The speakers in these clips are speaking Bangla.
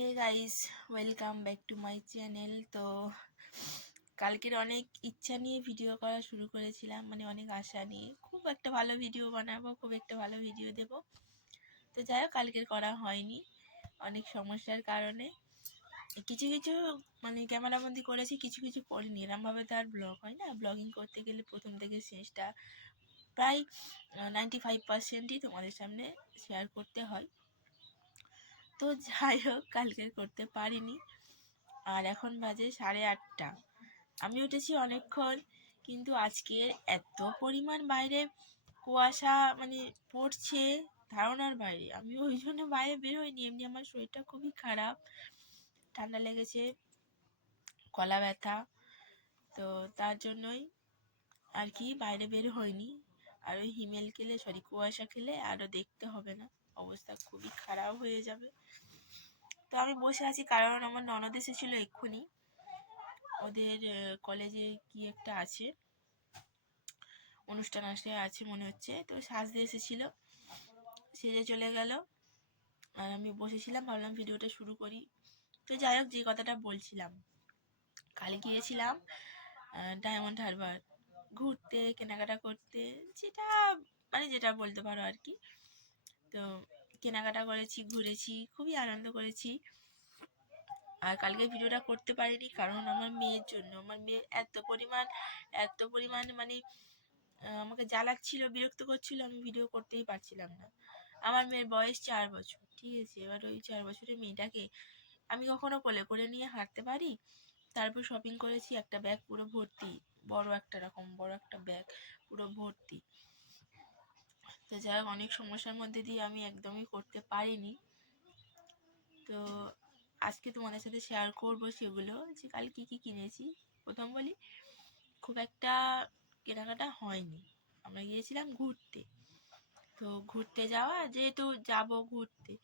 Hey guys, welcome back to my channel. তো কালকের অনেক ইচ্ছা নিয়ে ভিডিও করা শুরু করেছিলাম, মানে অনেক আশা নিয়ে খুব একটা ভালো ভিডিও বানাবো, খুব একটা ভালো ভিডিও দেব। তো যাই হোক, কালকের করা হয়নি অনেক সমস্যার কারণে। কিছু কিছু মানে ক্যামেরাবন্দি করেছি, কিছু কিছু করিনি। এরমভাবে তো আর ব্লগ হয় না। ব্লগিং করতে গেলে প্রথম থেকে শেষটা প্রায় 95%ই তোমাদের সামনে শেয়ার করতে হয়। তো যাই হোক, কালকের করতে পারিনি। আর এখন বাজে 8:30। আমি উঠেছি অনেকক্ষণ, কিন্তু আজকের এত পরিমাণ বাইরে কুয়াশা মানে পড়ছে ধারণার বাইরে। আমি ওই জন্য বাইরে বের হইনি। এমনি আমার শরীরটা খুবই খারাপ, ঠান্ডা লেগেছে, গলা ব্যথা, তো তার জন্যই আর কি বাইরে বের হয়নি। আর ওই হিমেল খেলে কুয়াশা খেলে আরও দেখতে হবে না, অবস্থা খুবই খারাপ হয়ে যাবে। তো আমি বসে আছি, কারণ আমার ননদ এসেছিলো এক্ষুনি। ওদের কলেজে কি একটা আছে, অনুষ্ঠান আছে মনে হচ্ছে। তো সাজতে এসেছিলো, সেজে চলে গেল। আর আমি বসেছিলাম, ভাবলাম ভিডিওটা শুরু করি। তো যাই হোক, যে কথাটা বলছিলাম, কাল গিয়েছিলাম ডায়মন্ড হারবার ঘুরতে, কেনাকাটা করতে, যেটা বলতে পারো আর কি। তো কেনাকাটা করেছি, ঘুরেছি, খুবই আনন্দ করেছি। আর কালকে ভিডিওটা করতে পারিনি কারণ আমার মেয়ের জন্য। আমার মেয়ে এত পরিমাণ মানে আমাকে জ্বালাচ্ছিল, বিরক্ত করছিল, আমি ভিডিও করতেই পারছিলাম না। আমার মেয়ের বয়স 4 বছর, ঠিক আছে। এবার ওই 4 বছরের মেয়েটাকে আমি কখনো কোলে করে নিয়ে হাঁটতে পারি? তারপর শপিং করেছি, একটা ব্যাগ পুরো ভর্তি, বড় একটা ব্যাগ পুরো ভর্তি। তো যাই হোক, অনেক সমস্যার মধ্যে দিয়ে আমি একদমই করতে পারিনি। তো আজকে তোমাদের সাথে শেয়ার করবো সেগুলো, যে কাল কি কি কিনেছি। প্রথম বলি, খুব একটা কেনাকাটা হয়নি। আমরা গিয়েছিলাম ঘুরতে। তো ঘুরতে যাওয়া, যেহেতু যাব ঘুরতে,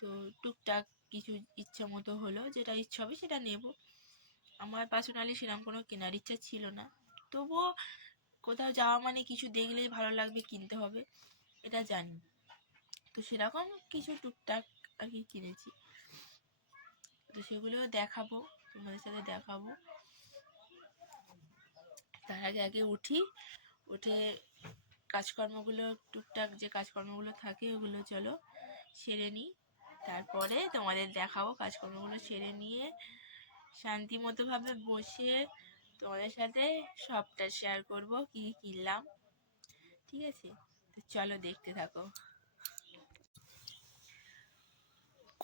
তো টুকটাক কিছু ইচ্ছা মতো হলো, যেটা ইচ্ছা হবে সেটা নেব। আমার পার্সোনালি সেরকম কোনো কেনার ইচ্ছা ছিল না, তবুও কোথাও যাওয়া মানে কিছু দেখলেই ভালো লাগবে, কিনতে হবে, এটা জানি। তো সেরকম কিছু টুকটাক আর কি কিনেছি। তো সেগুলো দেখাবো, তোমাদের সাথে দেখাবো। তার আগে উঠে কাজকর্মগুলো, টুকটাক যে কাজকর্মগুলো থাকে ওগুলো চলো সেরে নিই। তারপরে তোমাদের দেখাবো। কাজকর্মগুলো সেরে নিয়ে শান্তি মতোভাবে বসে তোমাদের সাথে সবটা শেয়ার করব, কি কিনলাম, ঠিক আছে। তো চলো দেখতে থাকো।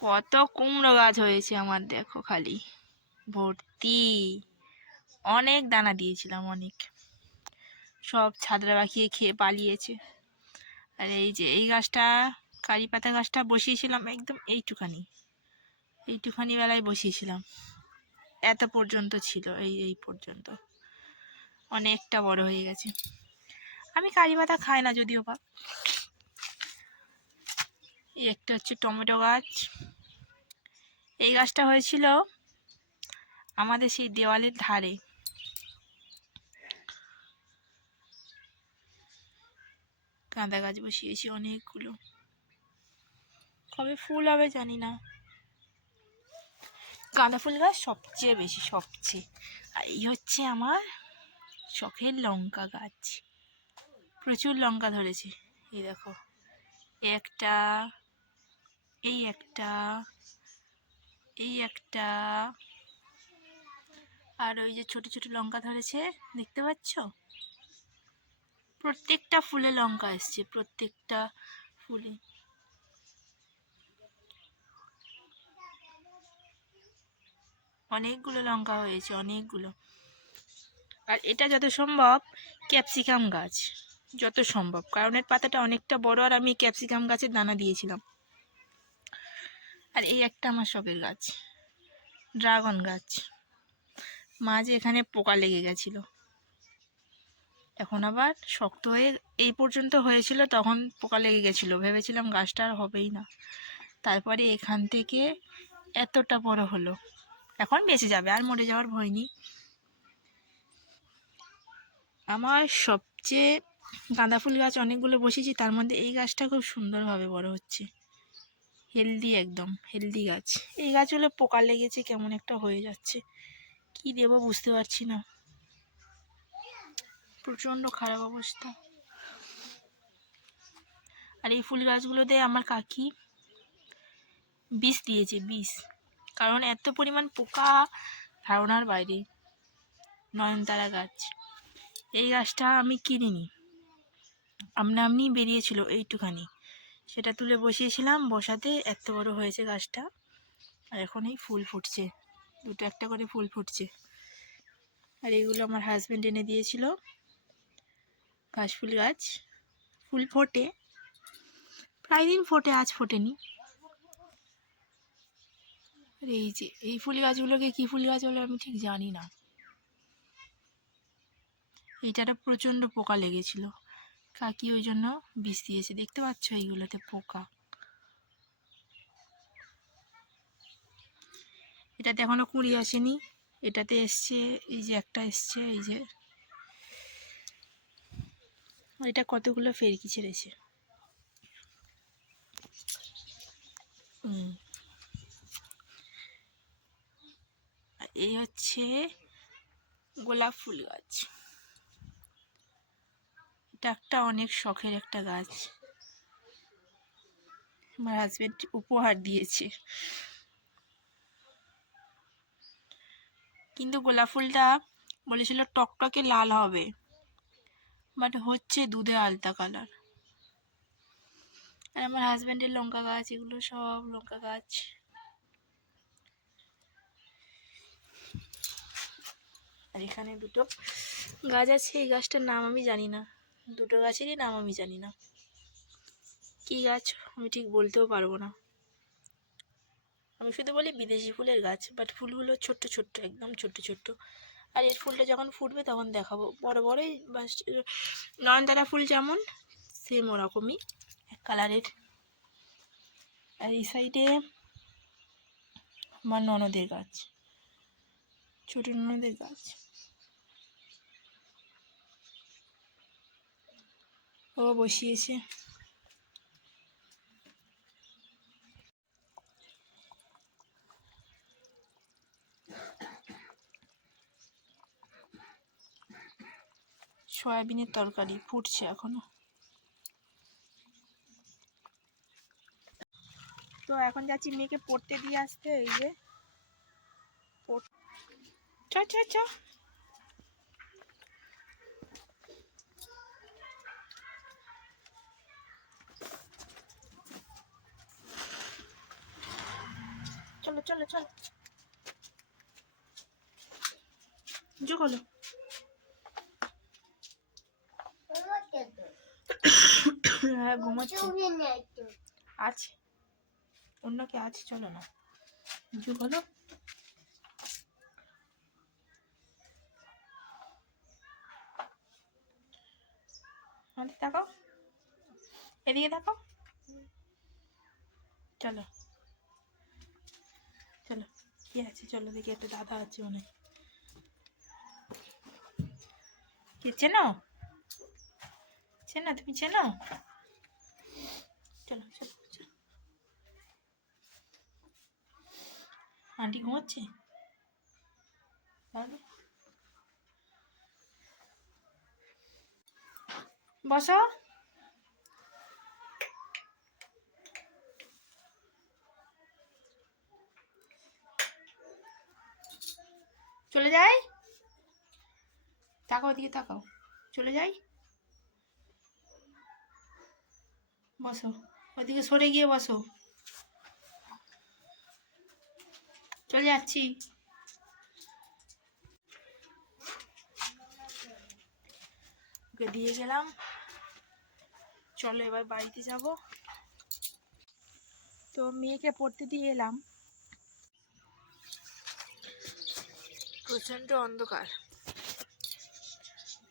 কত কুমড়ো গাছ হয়েছে আমার, দেখো খালি ভর্তি। অনেক দানা দিয়েছিলাম, অনেক, সব ছাদরা পাখিয়ে খেয়ে পালিয়েছে। আর এই যে এই গাছটা, কারি পাতা গাছটা বসিয়েছিলাম একদম এইটুখানি বেলায় বসিয়েছিলাম, এত পর্যন্ত ছিল, এই পর্যন্ত, অনেকটা বড় হয়ে গেছে। আমি কারি পাতা খাই না যদিও বা। এই একটা হচ্ছে টমেটো গাছ। এই গাছটা হয়েছিল আমাদের সেই দেওয়ালের ধারে। গাঁদা গাছ বসিয়েছি অনেকগুলো, কবে ফুল হবে জানি না। গাঁদা ফুল গাছ সবচেয়ে বেশি, আর এই হচ্ছে আমার শখের লঙ্কা গাছ, প্রচুর লঙ্কা ধরেছে। এই দেখো, একটা, এই একটা, আর ওই যে ছোট ছোট লঙ্কা ধরেছে, দেখতে পাচ্ছ? প্রত্যেকটা ফুলে লঙ্কা এসছে, প্রত্যেকটা ফুলে। অনেকগুলো লঙ্কা হয়েছে, অনেকগুলো। আর এটা যত সম্ভব ক্যাপসিকাম গাছ, যত সম্ভব, কারণ এর পাতাটা অনেকটা বড়, আর আমি ক্যাপসিকাম গাছের দানা দিয়েছিলাম। আর এই একটা আমার শখের গাছ, ড্রাগন গাছ। মাঝে এখানে পোকা লেগে গেছিল, এখন আবার শক্ত হয়ে এই পর্যন্ত হয়েছিল, তখন পোকা লেগে গেছিলো, ভেবেছিলাম গাছটা আর হবেই না। তারপরে এখান থেকে এতটা বড় হলো, এখন বেঁচে যাবে, আর মরে যাওয়ার ভয় নেই। আমার সবচেয়ে গাঁদা ফুল গাছ অনেকগুলো বসিয়েছি, তার মধ্যে এই গাছটা খুব সুন্দরভাবে বড় হচ্ছে। হেলদি, একদম হেলদি গাছ। এই গাছগুলো পোকা লেগেছে, কেমন একটা হয়ে যাচ্ছে, কি দেবো বুঝতে পারছি না, প্রচণ্ড খারাপ অবস্থা। আর এই ফুল গাছগুলোতে আমার কাকি বিষ দিয়েছে, বিষ, কারণ এত পরিমাণ পোকা ধারণার বাইরে। নয়নতারা গাছ, এই গাছটা আমি কিনিনি, আমনি বেরিয়েছিল এইটুখানি, সেটা তুলে বসিয়েছিলাম, বসাতে এত বড় হয়েছে গাছটা। আর এখন এই ফুল ফুটছে, দুটো একটা করে ফুল ফুটছে। আর এগুলো আমার হাজব্যান্ড এনে দিয়েছিল, কাশফুল গাছ, ফুল ফোটে, প্রায় দিন ফোটে, আজ ফোটেনি। আর এই যে এই ফুল গাছগুলোকে কি ফুল গাছ বলে আমি ঠিক জানি না। এইটাটা প্রচণ্ড পোকা লেগেছিল, কাকি ওই জন্য বিষ দিয়েছে। দেখতে পাচ্ছ এইগুলোতে পোকা। এটাতে এখনো কুঁড়ি আসেনি, এটাতে এসছে, এই যে একটা এসছে, এই যে এটা কতগুলো ফেরকি ছেড়েছে। এই হচ্ছে গোলাপ ফুল গাছ, এটা একটা অনেক শখের একটা গাছ, আমার হাজবেন্ড উপহার দিয়েছে। কিন্তু গোলাপ ফুলটা বলেছিল টকটকে লাল হবে, বাট হচ্ছে দুধে আলতা কালার। আর আমার হাজবেন্ডের লঙ্কা গাছ, এগুলো সব লঙ্কা গাছ। আর এখানে দুটো গাছ আছে, এই গাছটার নাম আমি জানি না, দুটো গাছেরই নাম আমি জানি না কি গাছ, আমি ঠিক বলতেও পারবো না। আমি শুধু বলি বিদেশি ফুলের গাছ, বাট ফুলগুলো ছোট্ট ছোট্ট, একদম ছোট্ট ছোট্ট। আর এর ফুলটা যখন ফুটবে তখন দেখাবো, বড় বড়ই, বাস নয়নতারা ফুল যেমন সেম ওরকমই এক কালারের। আর এই সাইডে আমার ননদের গাছ, ছোট ননদের গাছ, ও বসিয়েছে। সয়াবিনের তরকারি ফুটছে এখনো। তো এখন যাচ্ছি মেয়েকে পড়তে দিয়ে আসতে, এই যে চ চ চ, চলো চলো চলো, যোগ হলো। হ্যাঁ ঘুমাচ্ছে, আছে অন্য কে আছে, চলো না, যোগ হলো। আমাদের তাকাও, এদিকে তাকাও, চলো চলো, কি আছে চলো দেখি, একটা দাদা আছে মনে হয়, কে চেনো, চেনো তুমি, চেনো, চলো চলো চলো। আন্টি ঘুমাচ্ছে, তাহলে বসো, চলে যাই, তাকাও ওদিকে তাকাও, চলে যাই, বসো, ওদিকে সরে গিয়ে বসো, চলে যাচ্ছি। ওকে দিয়ে গেলাম, চলো এবার বাড়িতে যাব। তো মেয়েকে পড়তে দিয়ে এলাম, প্রচণ্ড অন্ধকার।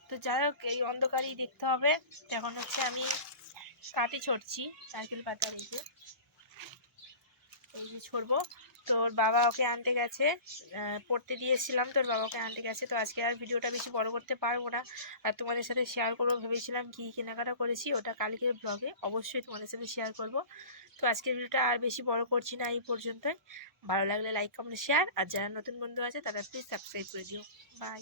তো যাই হোক, এই অন্ধকারই দেখতে হবে। এখন হচ্ছে আমি কাটি ছড়ছি, নারকেল পাতা, এই যে ছড়বো। তোর বাবা ওকে আনতে গেছে, পড়তে দিয়েছিলাম, তোর বাবাকে আনতে গেছে। তো আজকে আর ভিডিওটা বেশি বড় করতে পারবো না, আর তোমাদের সাথে শেয়ার করবো ভেবেছিলাম কি কেনাকাটা করেছি, ওটা কালকের ব্লগে অবশ্যই তোমাদের সাথে শেয়ার করব। তো আজকের ভিডিওটা আর বেশি বড় করছি না, এই পর্যন্তই। ভালো লাগলে লাইক কমেন্ট শেয়ার, আর যারা নতুন বন্ধু আছে তারা প্লিজ সাবস্ক্রাইব করে দিও। বাই।